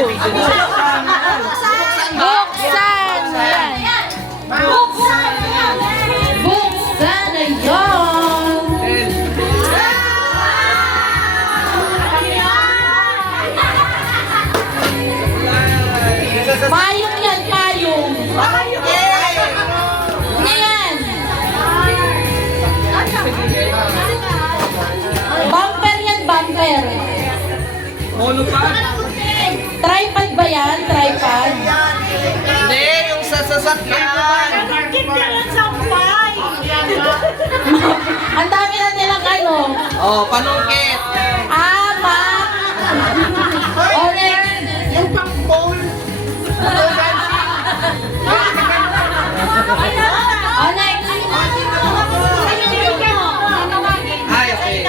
Buksan na yan. Buksan na yan. Payong yan, payong. Ano yan? Bumper yan, bumper. Tripod ba yan? Tripod? Hindi, yung sa sasakyan. Ang dami na nilang ano. Oh, panungkit. Ma. O, next. Yung pang-bowl. O, next. Ay, okay.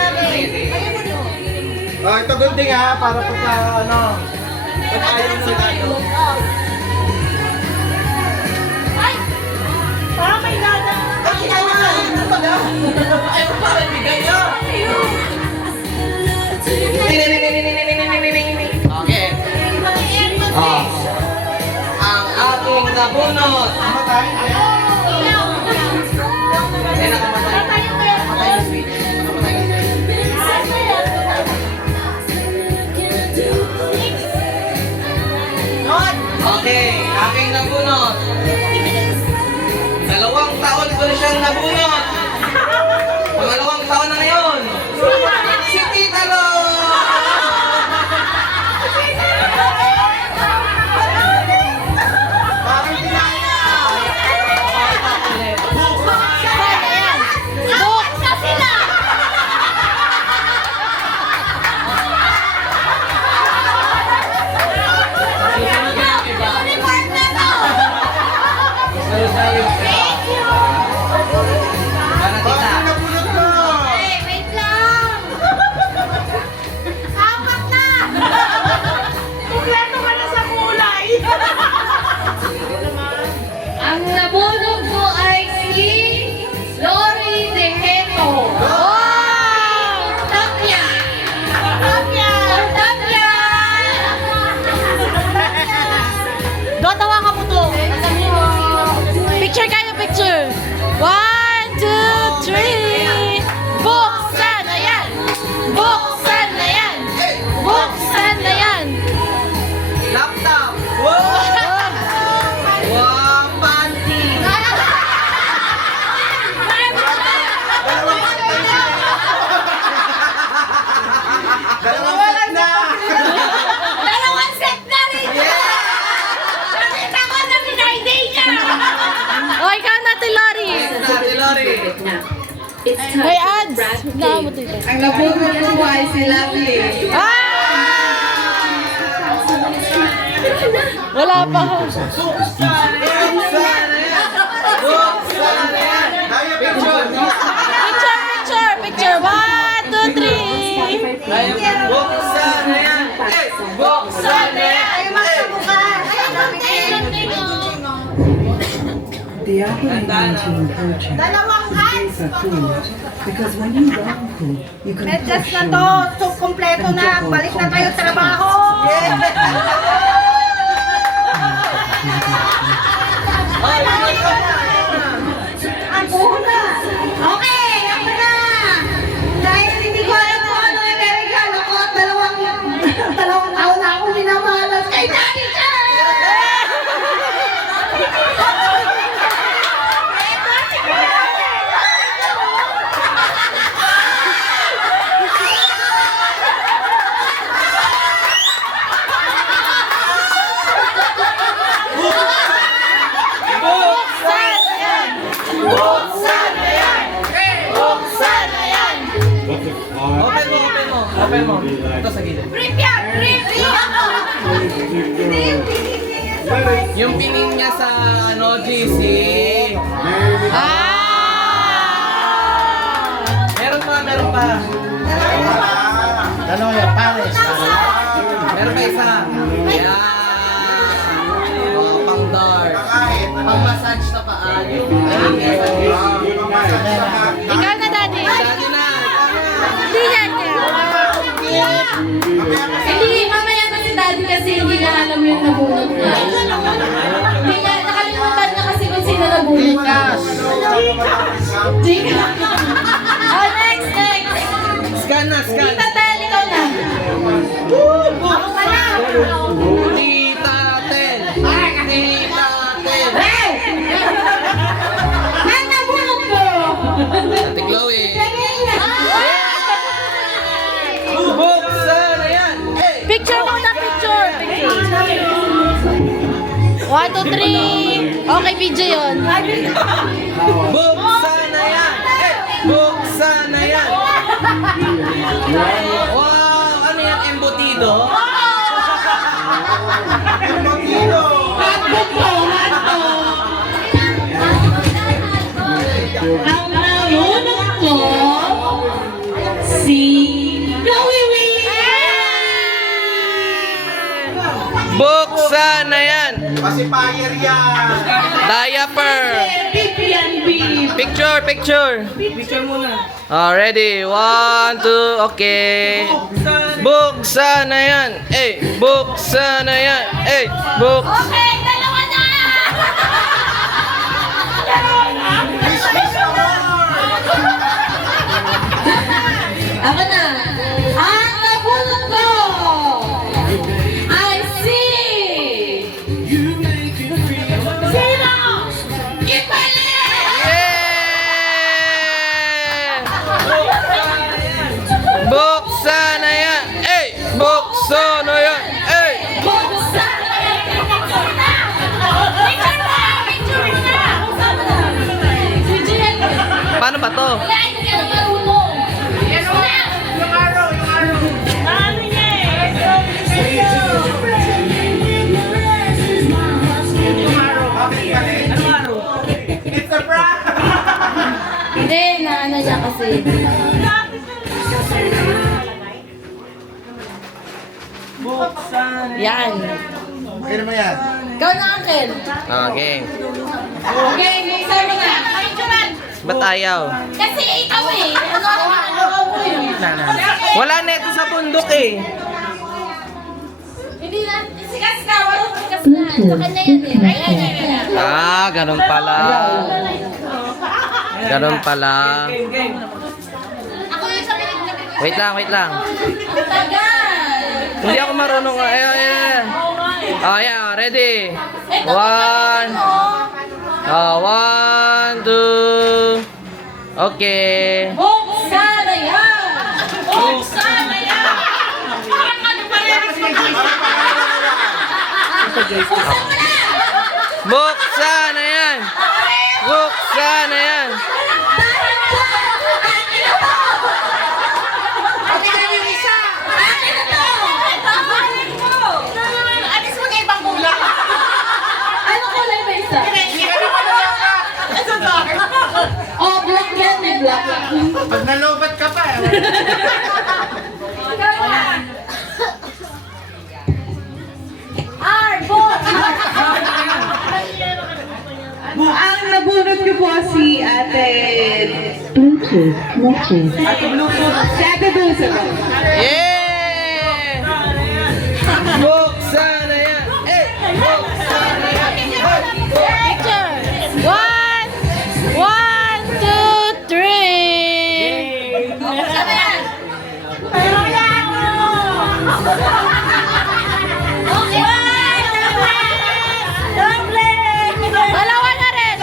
Oh, ito gunting ha, para pa ano. Pag ayaw mo na ano. Ayaw pa rin bigay nyo. Okay. Oh. Ang ating nabunot. Matay? Hindi na kamatay. Matay yung switch. Matay yung switch. Okay. Aking nabunot. 2 taon ko na siyang nabunot. Pangalawang taon na ngayon. Si Tita Ro! Ang nabunod ko ay si Lori De Heto. Wow! Tapia! Tapia! Tapia! Dotawa ka mo to. Picture kayo, picture. 1, 2, 3. Buksan na yan! Buksan na yan! Buksan na yan! Laptop! Wow! Wow! Panty! Dalawang set na! Dalawang set na rin! Nakita ko na pinay-day niya! O, ikaw na, Lori. Ate Lori! May ads! Nakamot ito. Ang nabunod ko ay si Lovely. Wala pa ho. Buksan na yan! Buksan na yan! Picture! Picture, picture. 1, 2, 3. Buksan na yan! Buksan na yan! The apple purchase is a food because when you love food, you can Medjas push na your to. limits So, kompleto and na. juggle Balik na tayo sa complexities. trabaho. Ang puno. Okay, ako na. Dahil hindi ko alam kung ano yung regalo ko at dalawang taon na akong minamalas kay Daddy Chan! Buksan na yan! Buksan na yan! Buksan na yan! Open mo, open mo. Open mo. Ito sa gilid. Rip yan! Rip Yung pining niya sa ano, GC. Meron pa, meron pa. Ano yan? Pares. Meron pa isa. Ayan. Oh, pang dark. Pang massage na paa. Ikaw na, Daddy. Daddy na. Hindi yan yan. Hindi, mamaya na si Daddy kasi hindi na alam yung nabunot niya. Hindi niya, nakalimutan niya kasi kung sino nabunot niya. Gcash. Oh, next. Scan na, scan. Tita Tel, ikaw na. Ako pala. Tita Tel. Tita Tel. Ang nabunot ko! Ate Chloe. Buksan na yan. Hey! Picture muna, picture. 1, 2, 3. Okay, video yun. Buksan na yan. Hey! Buksan na yan. Wow! Ano yan? Embutido? Embutido! Ang nabunot ko, si Chloe. Buksan na yan. Pacifier yan! Diaper. Vivian B. Picture. Picture muna. Ready? 1, 2, okay. Buksan na yan. Eh, buksan na yan. Eh, Okay, dalawa na! Ako na. Ang nabunot ko, I see. Sino? Kipali! Yeah! Buksan na yan. Eh, buksan na yan. Eh. Buksan na yan. Picture na! Video yan. Paano ba to? Wala, hindi ka na marunong. Yes, na! Ano niya It's a prank! Hindi, naano niya kasi. Yan. Okay naman yan. Ikaw na, Uncle. Okay. Okay, isa mo na. Ba't ayaw? Kasi ikaw eh. Ano mo yun? Wala na ito sa bundok eh. Hindi na. Sikas ka. Walang sikas na. Sa kanya yan eh. Ayan. Ganun pala. Ganun pala. Ako yung sabi ng Wait lang. tagal. Hindi ako marunong. Ayan. Oh, yeah, ready. Ito, 1, 2. Okay. buksan na yan! Buksan na yan! Parang ano pa rin? Buksan mo na! Buksan na yan. Buksan na yan. Akin na yung isa! Akin na to! Alis mo na ibang kulay. Anong kulay ba isa? Oh, black yan. May black. Pag nalobat ka pa eh. Ang nabunot ko po si Ate... Bluetooth connected. Si Ate Dulce. Yeah! Buksan na yan. Eh, buksan na yan. Picture! 1, 2, 3! Buksan na yan! Dalawa na rin!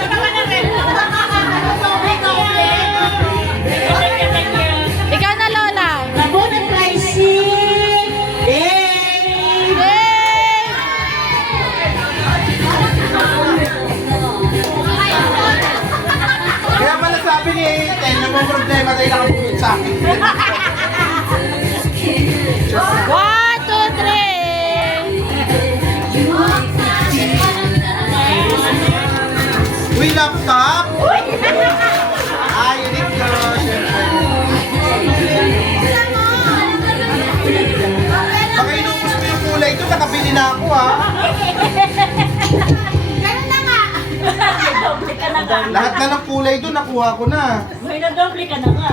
Ikaw na, Lola! Nabunot kay si... Kaya pala sabi ni Tel, na may problema tayo nakabunod sa akin. 1, 2, 3! Uy, laptop! Unique ko, syempre. Baka inubos mo yung kulay ito, nakabili na ako ha. Ganun na nga! Lahat na ng kulay ito, nakuha ko na. May nadoble ka na nga.